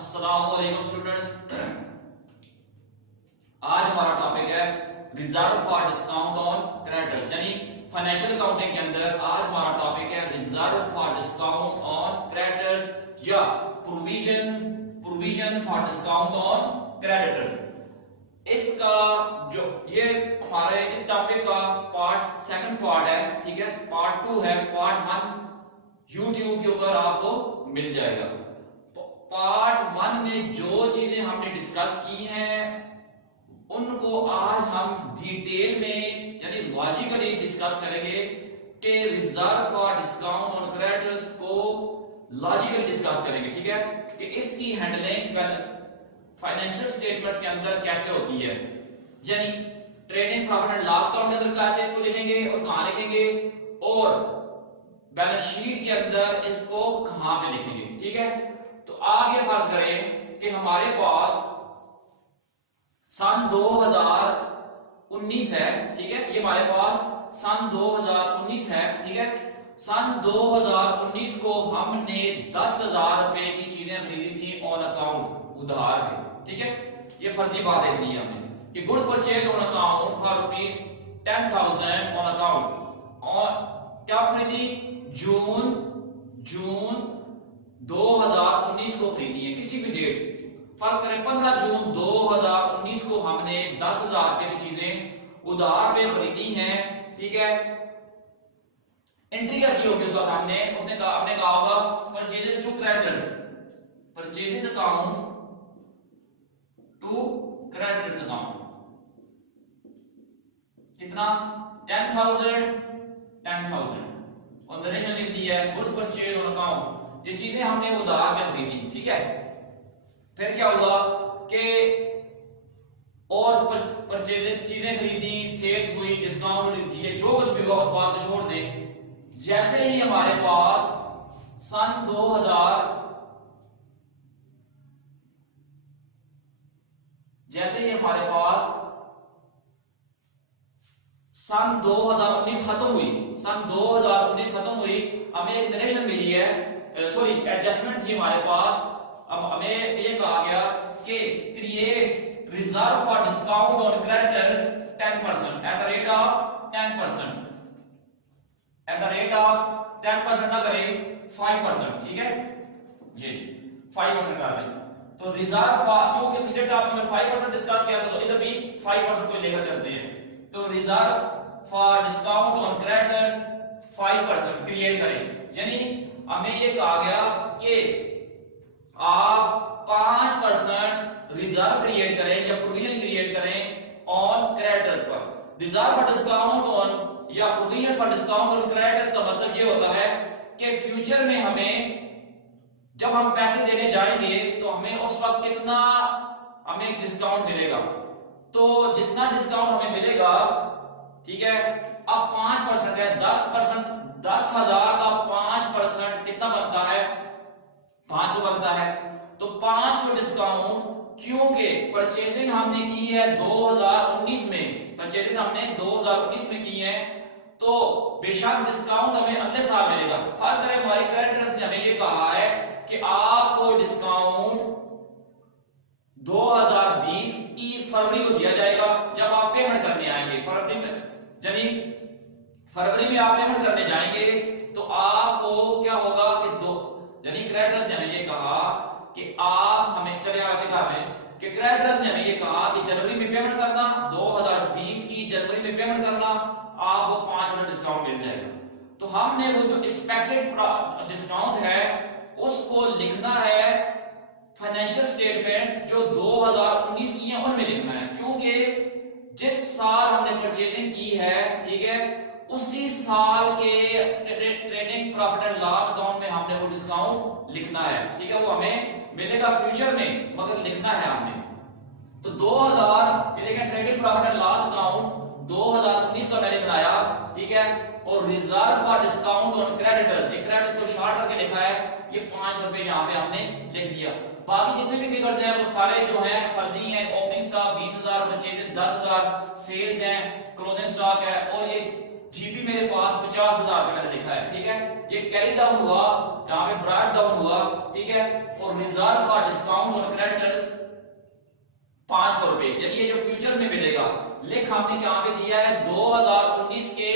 अस्सलामुअलैकुम स्टूडेंट्स। आज हमारा टॉपिक है reserve for discount on creditors, यानी फाइनेंशियल अकाउंटिंग के अंदर आज हमारा टॉपिक है reserve for discount on creditors या provision provision for discount on creditors. इसका जो ये हमारे इस टॉपिक का सेकंड पार्ट है, ठीक है। पार्ट 2 है, पार्ट 1 यूट्यूब के ऊपर आपको मिल जाएगा। पार्ट 1 में जो चीजें हमने डिस्कस की हैं उनको आज हम डिटेल में यानी लॉजिकली डिस्कस करेंगे कि reserve for discount on creditors को लॉजिकली डिस्कस करेंगे, ठीक है, कि इसकी हैंडलिंग फाइनेंशियल स्टेटमेंट के अंदर कैसे होती है, यानी trading profit and loss account के अंदर कैसे इसको लिखेंगे और कहां लिखेंगे, और बैलेंस शीट के अंदर इसको कहां पे लिखेंगे, ठीक है। तो आगे फर्ज करें कि हमारे पास सन 2019 है, ठीक है, ये हमारे पास सन 2019 है, ठीक है। सन 2019 को हमने 10,000 रुपए की चीजें खरीदी थी ऑन अकाउंट, उधार पे, ठीक है। ये फर्जी बात देख ली हमने कि good purchase on account for ₹10,000 on account, और क्या खरीदी, जून 2019 को खरीदी है, किसी भी डेट, फर्ज करें 15 जून 2019 को हमने 10,000 रुपए की चीजें उधार पे खरीदी हैं, ठीक है। एंट्री क्या की होगी उस वक्त हमने कहा होगा purchases to creditors, purchases account to creditors account, कितना 10,000 और नरेशन लिख दी है गुड्स परचेज ऑन अकाउंट, ये चीजें हमने उधार में खरीदी, ठीक है। फिर क्या हुआ कि और परचेज चीजें खरीदी, सेल्स हुई, डिस्काउंट दिए, जो कुछ भी हुआ उस बात को छोड़ दें। जैसे ही हमारे पास सन 2019 खत्म हुई, हमें एक नरेशन मिली है, सॉरी एडजस्टमेंट थी हमारे पास। अब हमें ये कहा गया कि create reserve for discount on creditors 10% at the rate of 10%, at the rate of 10% ना करें 5%, ठीक है, ये 5% कर रहे हैं। तो रिजर्व फॉर, क्योंकि पिछले टॉपिक में 5% डिस्कस किया था तो इधर भी 5% को लेकर चलते हैं। तो reserve for discount on creditors 5% create करें, यानी हमें ये कहा गया कि आप 5% रिजर्व क्रिएट करें या प्रोविजन क्रिएट करें ऑन क्रेडिटर्स पर। रिजर्व फॉर डिस्काउंट ऑन या provision for discount on creditors का मतलब ये होता है कि फ्यूचर में हमें जब हम पैसे देने जाएंगे तो हमें उस वक्त कितना हमें डिस्काउंट मिलेगा, तो जितना डिस्काउंट हमें मिलेगा, ठीक है, अब 5% है, 10%, 10,000 का 5% कितना बनता है, 500 बनता है। तो 500 डिस्काउंट, क्योंकि परचेजिंग हमने की है 2019 में, परचेजिंग हमने 2019 में की है, तो बेशक डिस्काउंट हमें अगले साल मिलेगा। फर्स्ट करें हमारे क्रेडिटर्स ने हमें ये कहा है कि आपको डिस्काउंट 2020 की फरवरी को दिया जाएगा जब आप पेमेंट करने आएंगे। फरवरी में आप पेमेंट करने जाएंगे तो आपको क्या होगा कि यानी क्रेडिटर्स ने हमें ये कहा कि आप हमें चले ऐसे कर रहे हैं कि क्रेडिटर्स ने हमें ये कहा कि जनवरी में पेमेंट करना, 2020 की जनवरी में पेमेंट करना, आपको 5% डिस्काउंट मिल जाएगा। तो हमने वो जो एक्सपेक्टेड डिस्काउंट है उसको लिखना है फाइनेंशियल स्टेटमेंट्स जो 2019 की है उनमें लिखना है, क्योंकि जिस साल हमने परचेजिंग की है, ठीक है, उसी साल के trading profit and loss account में हमने वो डिस्काउंट लिखना है, ठीक है। वो हमें मिलेगा फ्यूचर में मगर लिखना है हमने। तो 2000 ये देखें trading profit and loss account 2019 का मैंने बनाया, ठीक है, और reserve for discount on creditors, ये क्रेडिटर्स को शॉर्ट करके लिखा है, ये 5 रुपए यहाँ पे हमने लिख दिया। बाकी जितने भी फिगर्स हैं वो सारे जो हैं फर्जी हैं। ओपनिंग स्टॉक 20,000, परचेजेस 10,000, सेल्स हैं, क्लोजिंग स्टॉक है, और ये जीपी मेरे पास 50,000 रुपए मैंने लिखा है, ठीक है। ये कैरी डाउन हुआ, यहाँ पे ब्रॉट डाउन हुआ, ठीक है। और reserve for discount on creditors 500 रुपए, यानी ये जो फ्यूचर में मिलेगा। लिख हमने यहाँ पे दिया है 2019 के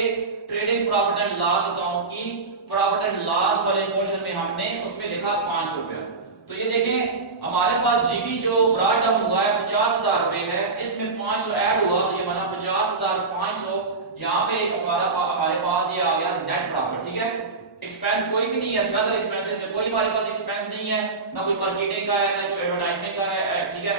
trading profit and loss account की प्रॉफिट एंड लॉस वाले पोर्शन में हमने उसमें लिखा 500 रुपया। तो ये देखें हमारे पास जीबी जो ब्रॉट डाउन हुआ है 50,000 रुपए है, इसमें 500 ऐड हुआ तो ये बना 50,500। यहाँ पे हमारे पास ये आ गया नेट प्रॉफिट, ठीक है। एक्सपेंस कोई भी नहीं है, अदर एक्सपेंसेस में कोई हमारे पास एक्सपेंस नहीं है, ना कोई मार्केटिंग का है, ना कोई एडवर्टाइजमेंट का है, ठीक है,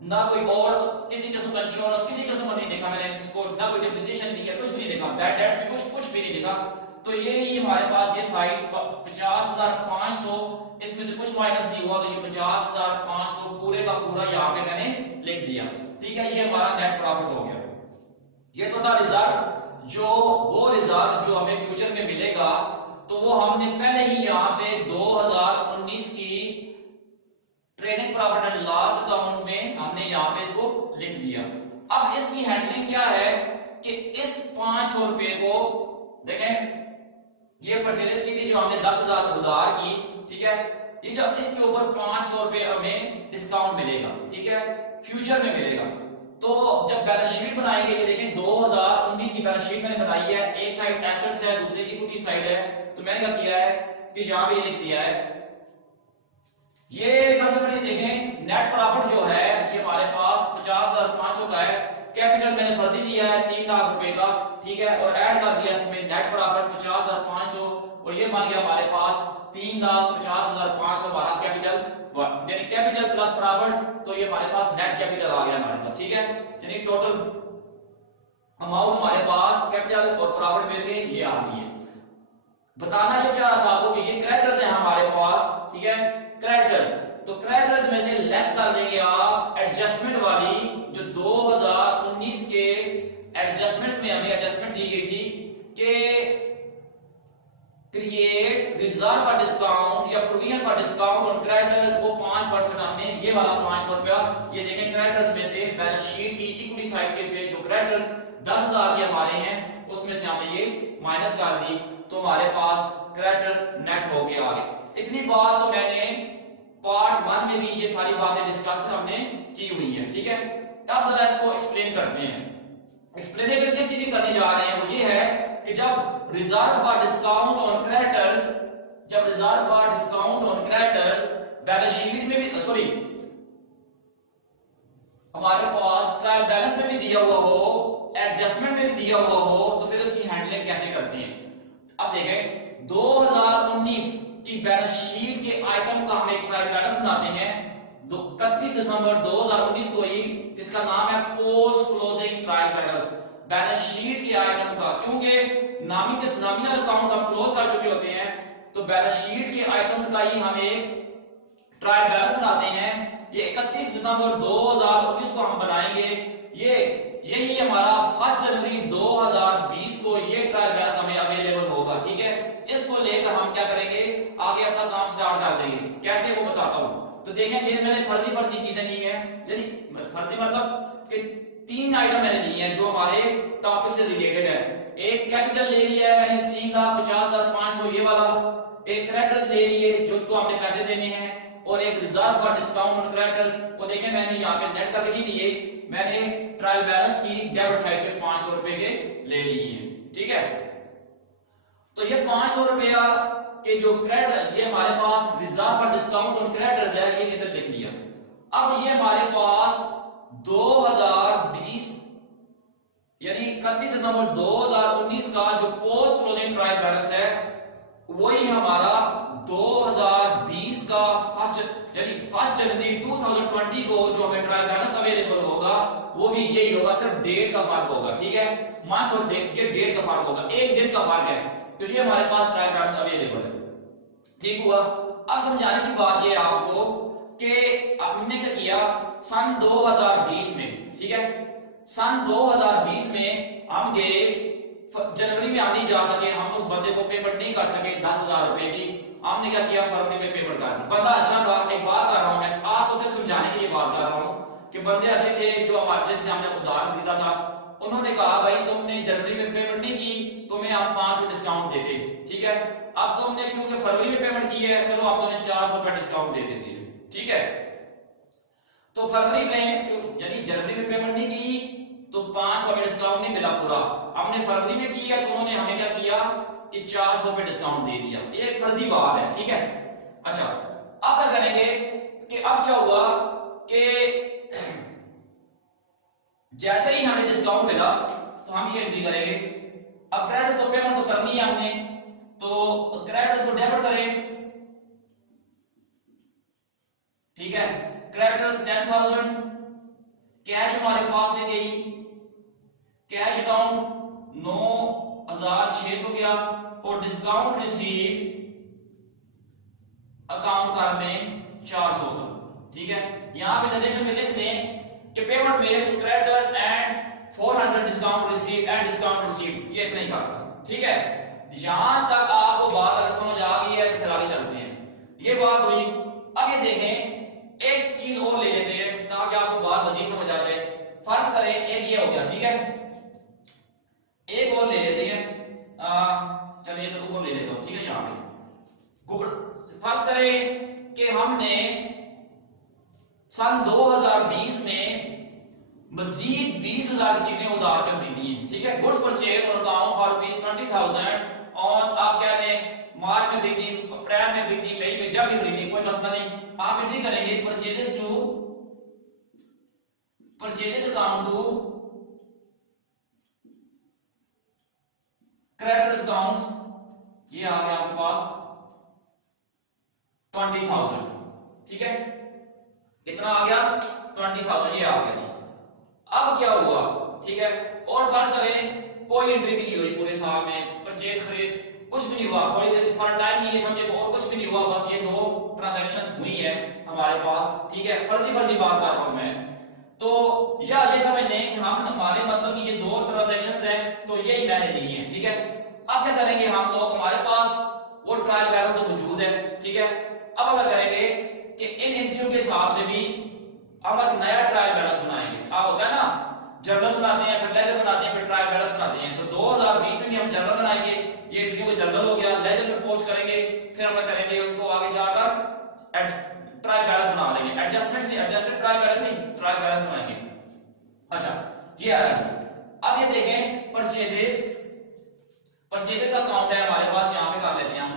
ना कोई और किसी किस्म का इंश्योरेंस, किसी किस्म का नहीं लिखा मैंने इसको, ना कोई डिप्रिसिएशन नहीं है, कुछ भी नहीं लिखा, बैड डेट्स में कुछ भी नहीं लिखा। तो ये हमारे पास ये साइड 50,500, इसमें से कुछ माइनस नहीं हुआ, तो ये 50,500 पूरे का पूरा यहाँ पे मैंने लिख दिया, ठीक है। ये हमारा नेट प्रॉफिट हो गया। ये तो था रिजर्व, जो वो रिजर्व जो हमें फ्यूचर में मिलेगा, तो वो हमने पहले ही यहाँ पे 2019 की trading profit and loss account में हमने यहाँ पे इसको लिख दिया। अब इसकी हैंडलिंग क्या है कि इस 500 रुपए को देखें, ये परचेज की थी जो हमने 10,000 उधार की, ठीक है। ये जब इसके ऊपर 500 रुपए हमें डिस्काउंट मिलेगा, ठीक है, फ्यूचर में मिलेगा। तो जब बैलेंस शीट बनाएंगे, ये देखें 2019 की बैलेंस शीट मैंने बनाई है, एक साइड एसेट्स है, दूसरी इक्विटी साइड है। तो मैंने क्या किया है कि यहाँ पे ये लिख दिया है, ये सबसे पहले देखें नेट प्रॉफिट जो है ये हमारे पास 50,500 का है। कैपिटल मैंने फर्जी लिया है 3 लाख रुपए का, ठीक है, और ऐड कर दिया इसमें नेट प्रॉफिट 50,500, और ये बन गया हमारे पास 3,50,500 हमारा कैपिटल, यानी कैपिटल प्लस प्रॉफिट, तो ये हमारे पास नेट कैपिटल आ गया हमारे पास, ठीक है। यानी टोटल अमाउंट हमारे पास कैपिटल और प्रॉफिट मिल गए, ये आ गई है। बताना ये चाह रहा था आपको कि ये क्रेडिटर्स है हमारे पास, ठीक है, क्रेडिटर्स। तो क्रेडिटर्स में से लेस कर देंगे आप एडजस्टमेंट वाली, जो 2019 के एडजस्टमेंट में हमें एडजस्टमेंट दी गई थी कि क्रिएट रिजर्व फॉर डिस्काउंट या provision for discount on creditors, वो 5% हमने ये वाला 500 रुपया, ये देखें क्रेडिटर्स में से बैलेंस शीट की इक्विटी साइड के पे जो क्रेडिटर्स 10,000 के हमारे हैं, उसमें से हमने ये माइनस कर दी, तो हमारे पास क्रेडिटर्स नेट हो के आ गए। इतनी बात तो मैंने पार्ट 1 में भी ये सारी बातें डिस्कस हमने की हुई है, ठीक है। अब जरा इसको एक्सप्लेन करते हैं। एक्सप्लेनेशन किस चीज की करने जा रहे हैं, वो ये है कि जब reserve for discount on creditors, जब reserve for discount on creditors balance sheet में भी, सॉरी, हमारे पास ट्रायल बैलेंस में भी दिया हुआ हो, एडजस्टमेंट में भी दिया हुआ हो, तो फिर उसकी हैंडलिंग कैसे करते हैं। अब देखें 2019 की बैलेंस शीट के आइटम का हम एक ट्रायल बैलेंस बनाते हैं 31 दिसंबर 2019 को ही, इसका नाम है post closing trial balance. Balance sheet के आइटम का, क्योंकि नॉमिनल अकाउंट्स हम क्लोज कर चुके होते हैं, तो बैलेंस शीट के आइटम्स का ही हम एक ट्रायल बैलेंस बनाते हैं। ये 31 दिसंबर 2019 को हम बनाएंगे। यही हमारा 1 जनवरी 2020 को ये ट्रायल बैलेंस हमें अवेलेबल होगा, ठीक है। इसको लेकर हम क्या करेंगे, आगे अपना काम स्टार्ट कर देंगे। कैसे वो बताता हूं। तो देखें ये मैंने फर्जी चीजें ली हैं, यानी फर्जी मतलब कि 3 आइटम मैंने लिए हैं जो हमारे टॉपिक से रिलेटेड है। एक कैपिटल ले लिया है मैंने 3,50,500 ये वाला, एक क्रेडिटर्स ले लिए जिनको हमने पैसे देने हैं, और एक reserve for discount on creditors. वो देखें मैंने यहाँ पे नेट करके नहीं लिए, मैंने ट्रायल बैलेंस की डेबिट साइड पे 500 रुपए के ले लिए, ठीक है। तो ये 500 रुपया के जो क्रेडिटर, ये हमारे पास reserve for discount on creditors है, ये इधर लिख लिया। अब ये हमारे पास 2020 यानी 31 दिसंबर 2019 का जो पोस्ट क्लोजिंग ट्रायल बैलेंस है, वही हमारा 2020 का फर्स्ट जनवरी 2020 को जो हमें ट्रायल बैलेंस अवेलेबल होगा, वो भी यही होगा, सिर्फ डेट का फर्क होगा, ठीक है। मंथ और डेट का फर्क होगा, एक दिन का फर्क है, तो ये हमारे पास ट्रायल बैलेंस अवेलेबल है, ठीक हुआ। अब समझाने की बात ये आपको कि हमने क्या किया सन 2020 में, ठीक है, सन 2020 में हम गए, जनवरी में हम नहीं जा सके, हम उस बंदे को पेमेंट नहीं कर सके 10,000 रुपए की, हमने क्या किया फरवरी में पेमेंट कर दी। बंदा अच्छा था, एक बात कर रहा हूं मैं आपको सिर्फ समझाने के लिए बात कर रहा हूं कि बंदे अच्छे थे जो हमारे जिनसे हमने उधार खरीदा था, उन्होंने कहा भाई तुमने जनवरी में पेमेंट नहीं की, तुम्हें हम 500 डिस्काउंट देते, ठीक है। अब तुमने क्योंकि फरवरी में पेमेंट की है, चलो अब तुम्हें 400 रुपए डिस्काउंट दे देते हैं, ठीक है। तो फरवरी में यानी जनवरी में पेमेंट नहीं की तो 500 रुपए डिस्काउंट नहीं मिला पूरा, हमने फरवरी में किया तो उन्होंने हमें क्या किया कि 400 रुपए डिस्काउंट दे दिया, ये एक फर्जी बात है, ठीक है। अच्छा अब क्या करेंगे कि अब क्या हुआ कि जैसे ही हमें डिस्काउंट मिला तो हम ये एंट्री करेंगे। अब क्रेडिटर्स को पेमेंट तो करनी है हमने, तो क्रेडिटर्स को डेबिट करें, ठीक है। क्रेडिटर्स 10,000, कैश हमारे पास से गई, कैश अकाउंट 9,600 गया और डिस्काउंट रिसीव अकाउंट करने 400 का, ठीक है। यहां पे नरेशन में लिख दें कि payment made to creditors and 400 discount receive and discount receive, ये इतना ही करना, ठीक है। यहां तक आपको बात अगर समझ आ गई है तो फिर आगे चलते हैं। ये बात हुई। अब ये देखें एक चीज और ले लेते हैं ताकि आपको बात मजीद समझ आ जाए। फर्ज करें एक ये हो गया, ठीक है। एक और ले लेते हैं, चलिए तो ऊपर ले लेता हूं, ठीक है। यहां पे फर्ज करें कि हमने सन 2020 में मजीद 20,000 की चीजें उधार पे खरीदी हैं, ठीक है। Goods purchase on account for ₹20,000 और आप क्या दें मार्च में खरीदी, अप्रैल में खरीदी, मई में, जब भी खरीदी कोई मसला नहीं। आप एंट्री करेंगे purchases to purchases account to creditors accounts, ये आ गया आपके पास 20,000, ठीक है। कितना आ गया 20,000, ये आ गया जी। अब क्या हुआ, ठीक है। और फर्ज करें कोई एंट्री भी नहीं हुई पूरे साल में, परचेज खरीद कुछ भी नहीं हुआ, थोड़ी देर फॉर टाइम नहीं है समझे, और कुछ भी नहीं हुआ, बस ये दो ट्रांजैक्शंस हुई है हमारे पास, ठीक है। फर्जी फर्जी बात कर रहा हूं मैं, तो या ये समझ लें कि हम हमारे मतलब कि ये दो ट्रांजैक्शंस हैं तो यही मैंने दी है, ठीक है। अब क्या करेंगे हम लोग, हमारे पास वो ट्रायल बैलेंस तो मौजूद है, ठीक है। अब हम क्या करेंगे कि इन एंट्रियों के हिसाब से भी हम एक नया ट्रायल बैलेंस बनाएंगे। आप होता है ना जर्नल बनाते हैं, फिर लेजर बनाते हैं, फिर ट्रायल बैलेंस बनाते हैं, तो 2020 में भी हम जर्नल बनाएंगे, ये एंट्री को जर्नल हो गया, लेजर में पोस्ट करेंगे, फिर हम क्या करेंगे उनको आगे जाकर ट्रायल बैलेंस बना लेंगे। एडजस्टमेंट नहीं, एडजस्टेड ट्रायल बैलेंस नहीं, ट्रायल बैलेंस बनाएंगे। अच्छा ये आया जी। अब ये देखें परचेजेस, परचेजेस का अकाउंट है हमारे पास, यहां पे कर लेते हैं हम,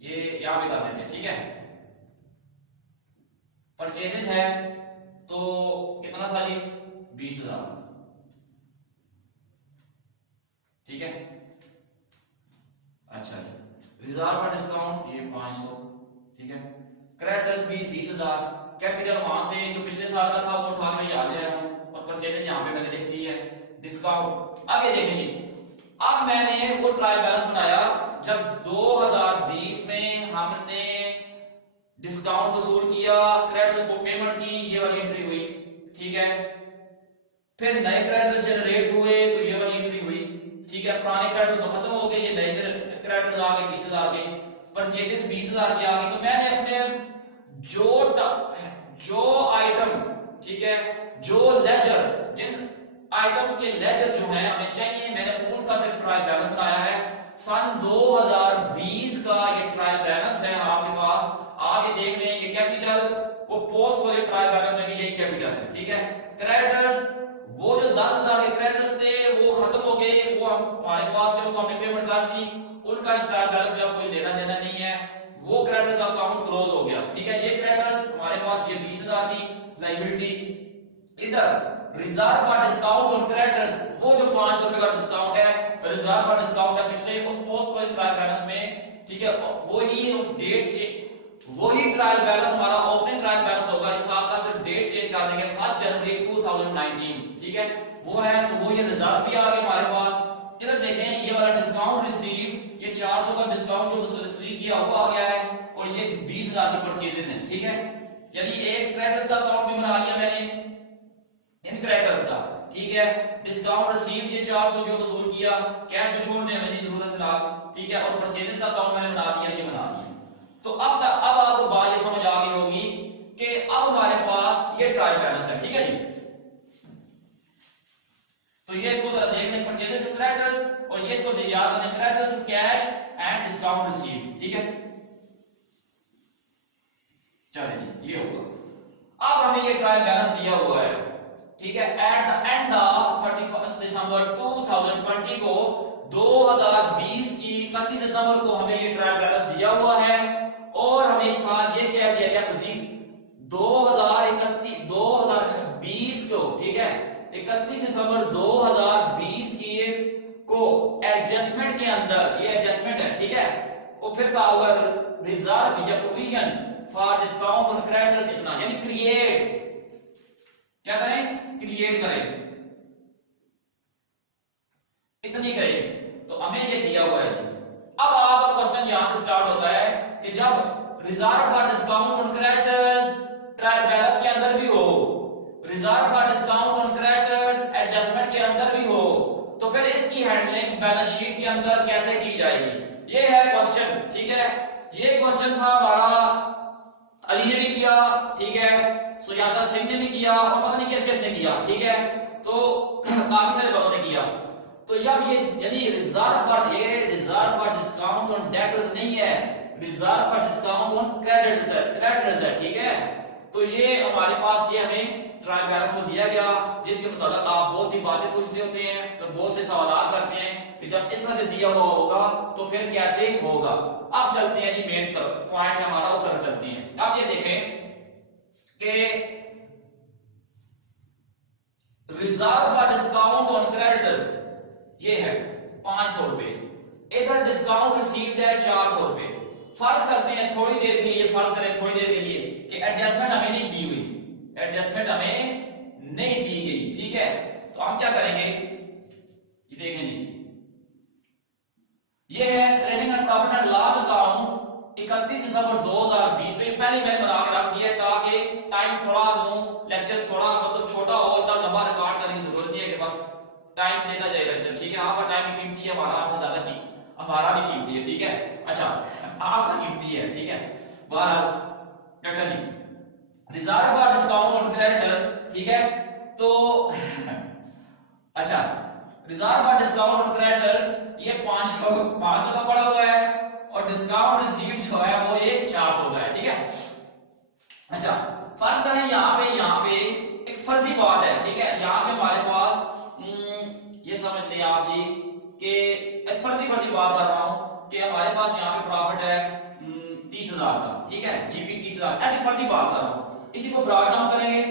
ये यहां पे कर लेते हैं, ठीक है। परचेजेस है तो कितना था जी 20,000, ठीक है। अच्छा जी रिजर्व फॉर डिस्काउंट ये 500, ठीक है। क्रेडिटर्स भी 20,000, कैपिटल वहां से जो पिछले साल का था वो उठा के मैं आ गया हूं, और परचेजेस यहां पे मैंने लिख दी है, डिस्काउंट। अब ये देखें जी, अब मैंने वो ट्रायल बैलेंस बनाया जब 2020 में हमने डिस्काउंट वसूल किया, क्रेडिटर्स को पेमेंट की, ये वाली एंट्री हुई, ठीक है। फिर नए क्रेडिटर जनरेट हुए तो ये वाली एंट्री हुई, ठीक है। पुराने क्रेडिटर तो खत्म हो गए, ये नए क्रेडिटर्स आ गए 20,000 के, परचेजेस 20,000 की आ गई। तो मैंने अपने जो आइटम, ठीक है, जो लेजर, जिन आइटम्स के लेजर जो है हमें चाहिए, मैंने उनका सिर्फ ट्रायल बैलेंस बनाया है। सन 2020 का ये ट्रायल बैलेंस है आपके पास, आप ये देख लें ये कैपिटल, वो पोस्ट प्रोजेक्ट ट्रायल बैलेंस में भी यही कैपिटल है, ठीक है। क्रेडिटर्स वो जो 10,000 के क्रेडिटर्स थे वो खत्म हो गए, वो हमारे पास से, वो हमने पेमेंट कर दी, उनका ट्रायल बैलेंस में अब कोई लेना देना नहीं है, वो क्रेडिटर्स अकाउंट क्लोज हो गया, ठीक है। ये क्रेडिटर्स हमारे पास ये 20,000 की लायबिलिटी। इधर reserve for discount on creditors, वो जो 500 रुपए का डिस्काउंट है, रिजर्व फॉर डिस्काउंट है पिछले उस पोस्ट को ट्रायल बैलेंस में, ठीक है। वही डेट से वही ट्रायल बैलेंस हमारा ओपनिंग ट्रायल बैलेंस होगा, इस साल का सिर्फ डेट चेंज कर देंगे 1 जनवरी 2019, ठीक है। वो है तो वो ये रिजर्व भी आ गया हमारे पास। इधर देखें ये वाला डिस्काउंट रिसीव, ये 400 का डिस्काउंट जो रिसीव किया हुआ आ गया है, और ये 20,000 की परचेजेस हैं, ठीक है। यानी एक क्रेडिटर्स का अकाउंट भी बना लिया मैंने इन क्रेडिटर्स का, ठीक है। डिस्काउंट रिसीव ये 400 जो वसूल किया, कैश में छोड़ दें हमें जी जरूरत फिलहाल, ठीक है। और परचेजेस का अकाउंट मैंने बना दिया, ये बना दिया। तो अब आपको बात ये समझ आ गई होगी कि अब हमारे पास ये ट्रायल बैलेंस है, ठीक है जी। तो ये इसको जरा देख लें, परचेजेस टू क्रेडिटर्स, और ये इसको याद रखें, creditors to cash and discount received. ठीक है, चलिए ये होगा। अब हमें ये ट्रायल बैलेंस दिया हुआ है, ठीक है, एट द एंड ऑफ 31 दिसंबर 2020 को, 2020 की 31 दिसंबर को हमें ये ट्रायल बैलेंस दिया हुआ है, और हमें साथ ये कह दिया गया 2020 को, ठीक है, 31 दिसंबर 2020 की को एडजस्टमेंट के अंदर, ये एडजस्टमेंट है, ठीक है, और फिर कहा हुआ रिजर्व या provision for discount on creditors इतना, यानी क्रिएट, क्या करें, क्रिएट करें, इतनी करें। तो हमें ये दिया हुआ है जी। अब आपका क्वेश्चन यहां से स्टार्ट होता है कि जब reserve for discount on creditors trial balance के अंदर भी हो, reserve for discount on creditors adjustment के अंदर भी हो, तो फिर इसकी हैंडलिंग बैलेंस शीट के अंदर कैसे की जाएगी, ये है क्वेश्चन। ठीक है, ये क्वेश्चन था हमारा, अली ने भी किया, ठीक है, सुयासा सिंह ने भी किया, और पता नहीं किस किस ने किया, ठीक है, तो काफी सारे लोगों ने किया। तो जब ये यानी reserve for discount on debtors नहीं है, reserve for discount on creditors है, ठीक है। तो ये हमारे पास ये हमें ट्रायल बैलेंस को दिया गया, जिसके मुताबिक आप बहुत सी बातें पूछते होते हैं, तो बहुत से सवाल करते हैं कि जब इस तरह से दिया हुआ होगा तो फिर कैसे होगा। अब चलते हैं जी मेन पॉइंट है हमारा, उस तरफ चलते हैं। अब ये देखें कि reserve for discount on creditors ये है 500 रुपए, इधर डिस्काउंट रिसीव्ड है 400 रुपए। फर्ज करते हैं थोड़ी देर के लिए, फर्ज करें थोड़ी देर के लिए कि एडजस्टमेंट हमें नहीं दी हुई, एडजस्टमेंट हमें नहीं दी गई, ठीक है। तो हम क्या करेंगे, ये देखें जी, ये है trading and profit and loss account 31 दिसंबर 2020 में। पहले मैंने बना के रख दिया ताकि टाइम थोड़ा लूं, लेक्चर थोड़ा मतलब छोटा हो, इतना लंबा रिकॉर्ड करने की जरूरत नहीं है कि बस टाइम लेता जाए लेक्चर, ठीक है। आपका टाइम भी कीमती है, हमारा आपसे ज्यादा की हमारा भी कीमती है, ठीक है। अच्छा, आपका कीमती है, ठीक है। बहरहाल अच्छा जी, reserve for discount on creditors, ठीक है। तो अच्छा, reserve for discount on creditors ये 500 का पड़ा हुआ है, और डिस्काउंट रिसीव्ड जो है वो ये 400 का है, ठीक है। अच्छा, फर्ज करें यहाँ पे एक फर्जी बात है, ठीक है। यहाँ पे हमारे पास ये समझ लिया आप जी कि एक फर्जी बात कर रहा हूं कि हमारे पास यहाँ पे प्रॉफिट है 30,000 का, ठीक है, जीपी 30,000, ऐसी फर्जी बात कर रहा हूं। इसी को ब्रॉड डाउन करेंगे,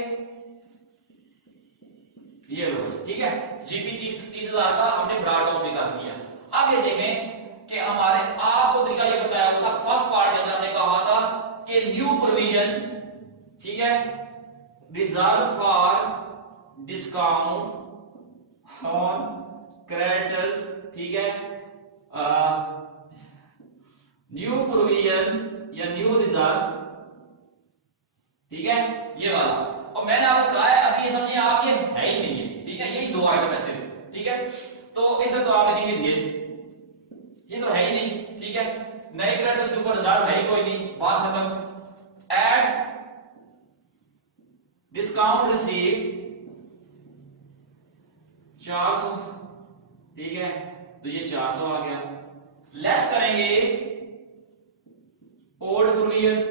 ये लो, ठीक है, जीपी 30,000 का हमने ब्रॉड डाउन भी कर दिया। अब ये देखें कि हमारे आपको तरीका ये बताया हुआ था फर्स्ट पार्ट के अंदर, हमने कहा था कि न्यू प्रोविजन, ठीक है, reserve for discount on creditors, ठीक है, न्यू प्रोविजन या न्यू रिजर्व, ठीक है, ये वाला। और मैंने आपको कहा है अब ये समझिए आप, ये है ही नहीं है, ठीक है, यही दो आइटम ऐसे, ठीक है। तो इधर तो आप लिखेंगे नील, ये तो है ही नहीं, ठीक है, नए क्रेडिटर्स के ऊपर रिजर्व है ही कोई नहीं, बात खत्म। एड डिस्काउंट रिसीव 400, ठीक है, तो ये 400 आ गया। लेस करेंगे ओल्ड प्रोविजन,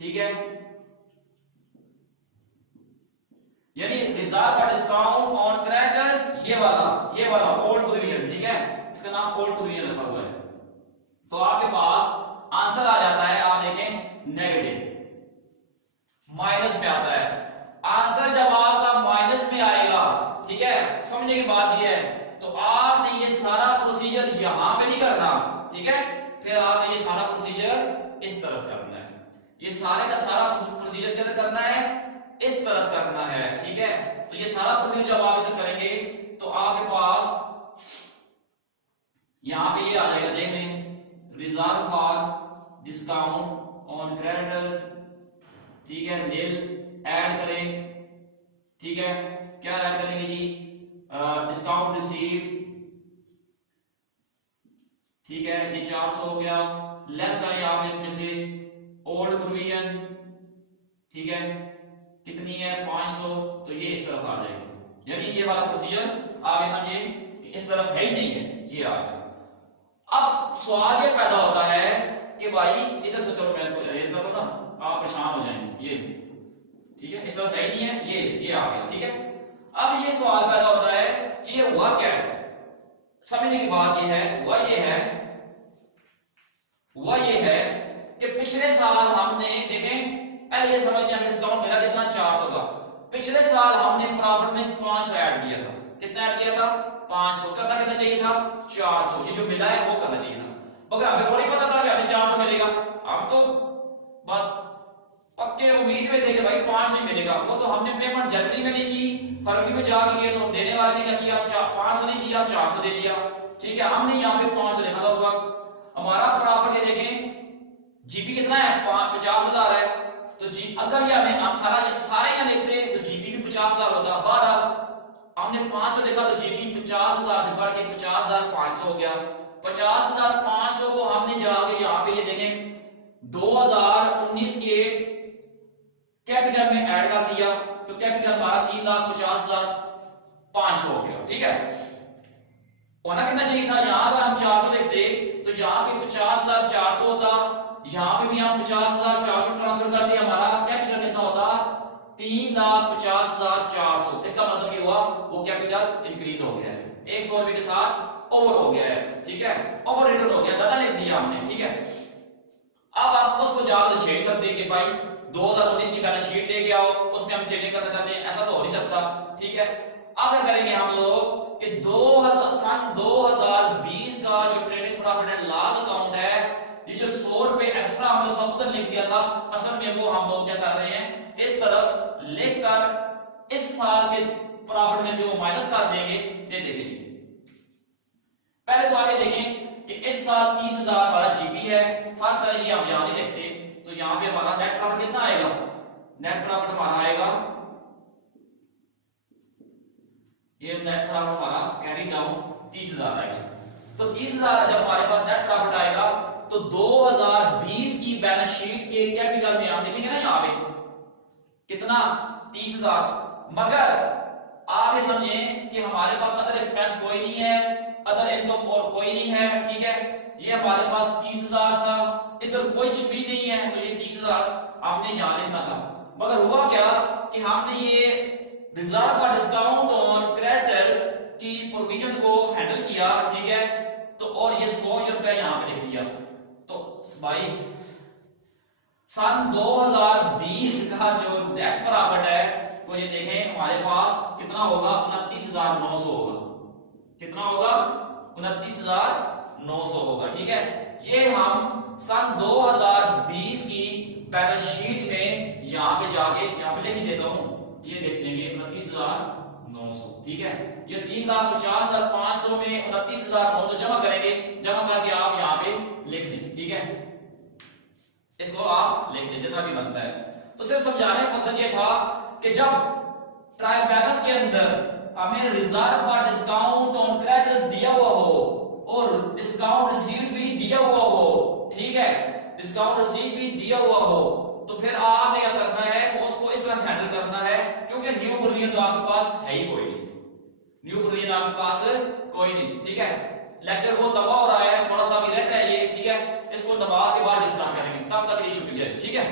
ठीक है, यानी reserve for discount on creditors, ये वाला ओल्ड प्रोविजन, ठीक है, इसका नाम ओल्ड प्रोविजन रखा हुआ है। तो आपके पास आंसर आ जाता है, आप देखें नेगेटिव, माइनस में आता है आंसर। जब आपका माइनस में आएगा, ठीक है, समझने की बात ये है, तो आपने ये सारा प्रोसीजर यहां पे नहीं करना, ठीक है, फिर आपने ये सारा प्रोसीजर इस तरफ करना है, ये सारे का सारा प्रोसीजर किधर करना है, इस तरफ करना है, ठीक है। तो ये सारा प्रोसीजर जब आप इधर करेंगे तो आपके पास यहां पे ये आ जाएगा, देख लें, reserve for discount on creditors, ठीक है, नील ऐड करें, ठीक है, क्या ऐड करेंगे जी, डिस्काउंट रिसीव्ड, ठीक है, ये 400 हो गया। लेस करें आपने इसमें से ओल्ड प्रोविजन, ठीक है, कितनी है 500, तो ये इस तरफ आ जाएगी, यानी ये वाला प्रोसीजर आप ये समझिए कि इस तरफ है ही नहीं है, ये आ गया। अब सवाल ये पैदा होता है कि भाई इधर से, चलो मैं इसको इरेज कर दूं ना, आप परेशान हो जाएंगे, ये ठीक है, इस तरफ है ही नहीं है, ये आ गया, ठीक है। अब ये सवाल पैदा होता है कि ये हुआ क्या है। समझने की बात ये है, हुआ ये है कि पिछले साल हमने देखें, पहले ये समझ लिया हमें डिस्काउंट मिला कितना, 400 का। पिछले साल हमने प्रॉफिट में 500 ऐड किया था। कितना ऐड किया था? 500। करना कितना चाहिए था? 400। ये जो मिला है वो करना चाहिए था, मगर हमें थोड़ी पता था कि हमें 400 मिलेगा। हम तो बस पक्के उम्मीद में थे कि भाई 5 नहीं मिलेगा। वो तो हमने पेमेंट जनवरी में नहीं की, फरवरी में जाके किया, तो देने वाले ने क्या किया, 500 नहीं दिया, 400 दे दिया, ठीक है। हमने यहाँ पे 500 लिखा था उस वक्त। हमारा प्रॉफिट ये देखें, जीपी कितना है, 50,000 है। तो जी अगर ये हमें आप सारे यहाँ लिखते तो जीपी भी 50,000 होता। बहरहाल हमने 500 लिखा तो जीपी 50,000 से बढ़ के 50,500 हो गया। 50,500 को हमने जाके यहाँ पे ये देखें 2019 के कैपिटल में ऐड कर दिया, तो कैपिटल हमारा 3,50,500 हो गया, ठीक है। होना कितना चाहिए था, यहां अगर हम 400 लिखते तो यहाँ पे 50,400 होता, यहाँ पे भी हम 50,400 ट्रांसफर करते, हमारा कैपिटल कितना होता, 3,50,400। इसका मतलब ये हुआ वो कैपिटल इंक्रीज हो गया है, 100 रुपए के साथ ओवर हो गया है, ठीक है, ओवर रिटर्न हो गया, ज्यादा लिख दिया हमने, ठीक है। अब आप उसको जाकर छेड़ सकते हैं कि भाई 2019 की बैलेंस शीट लेके आओ, उसमें हम चेंज करना चाहते हैं, ऐसा तो हो नहीं सकता, ठीक है। अब क्या करेंगे हम लोग कि 2020 का जो trading profit and loss account है, ये जो 100 रुपए एक्स्ट्रा हम लोग सब उधर लिख दिया था, असल में वो हम लोग क्या कर रहे हैं, इस तरफ लिखकर इस साल के प्रॉफिट में से वो माइनस कर देंगे। दे देखिए, पहले तो आप ये देखें कि इस साल 30,000 हमारा जीपी है। फर्स्ट करेंगे हम यहां नहीं लिखते, तो यहां पे हमारा नेट प्रॉफिट कितना आएगा, नेट प्रॉफिट हमारा आएगा, ये नेट प्रॉफिट हमारा कैरी डाउन 30,000 आएगा। तो 30,000 जब हमारे पास नेट प्रॉफिट आएगा तो 2020 की बैलेंस शीट के कैपिटल में हम लिखेंगे ना यहाँ पे कितना, 30,000। मगर आप ये समझें कि हमारे पास अदर एक्सपेंस कोई नहीं है, अदर इनकम और कोई नहीं है, ठीक है। ये हमारे पास 30,000 था, इधर कुछ भी नहीं है, तो ये 30,000 हमने यहां लिखना था। मगर हुआ क्या कि हमने ये reserve for discount on creditors की प्रोविजन को हैंडल किया, ठीक है। तो और ये 100 रुपया यहां पे लिख दिया। तो भाई सन 2020 का जो नेट प्रॉफिट है वो ये देखें हमारे पास कितना होगा, 29,900 होगा। कितना होगा, 29,900 होगा, ठीक है। ये हम सन 2020 की बैलेंस शीट में यहां पे जाके यहां पे लिख देता हूं, ये देख लेंगे 29,900, ठीक है। ये 3,50,500 में 29,900 जमा करेंगे, जमा करके आप यहां पे लिख दें, ठीक है। इसको आप लिख लें जितना भी बनता है। तो सिर्फ समझाने का मकसद ये था कि जब ट्रायल बैलेंस के अंदर हमें reserve for discount on creditors दिया हुआ हो और डिस्काउंट रिसीव्ड भी दिया हुआ हो, ठीक है, डिस्काउंट रिसीव्ड भी दिया हुआ हो, तो फिर आपने क्या करना है, उसको इस तरह से हैंडल करना है, क्योंकि न्यू प्रोविजन तो आपके पास है ही कोई नहीं, न्यू प्रोविजन आपके पास कोई नहीं, ठीक है। लेक्चर बहुत लंबा हो रहा है, थोड़ा सा भी रहता है ये, ठीक है। इसको नमाज के बाद डिस्कस करेंगे, तब तक ये शुक्रिया, ठीक है।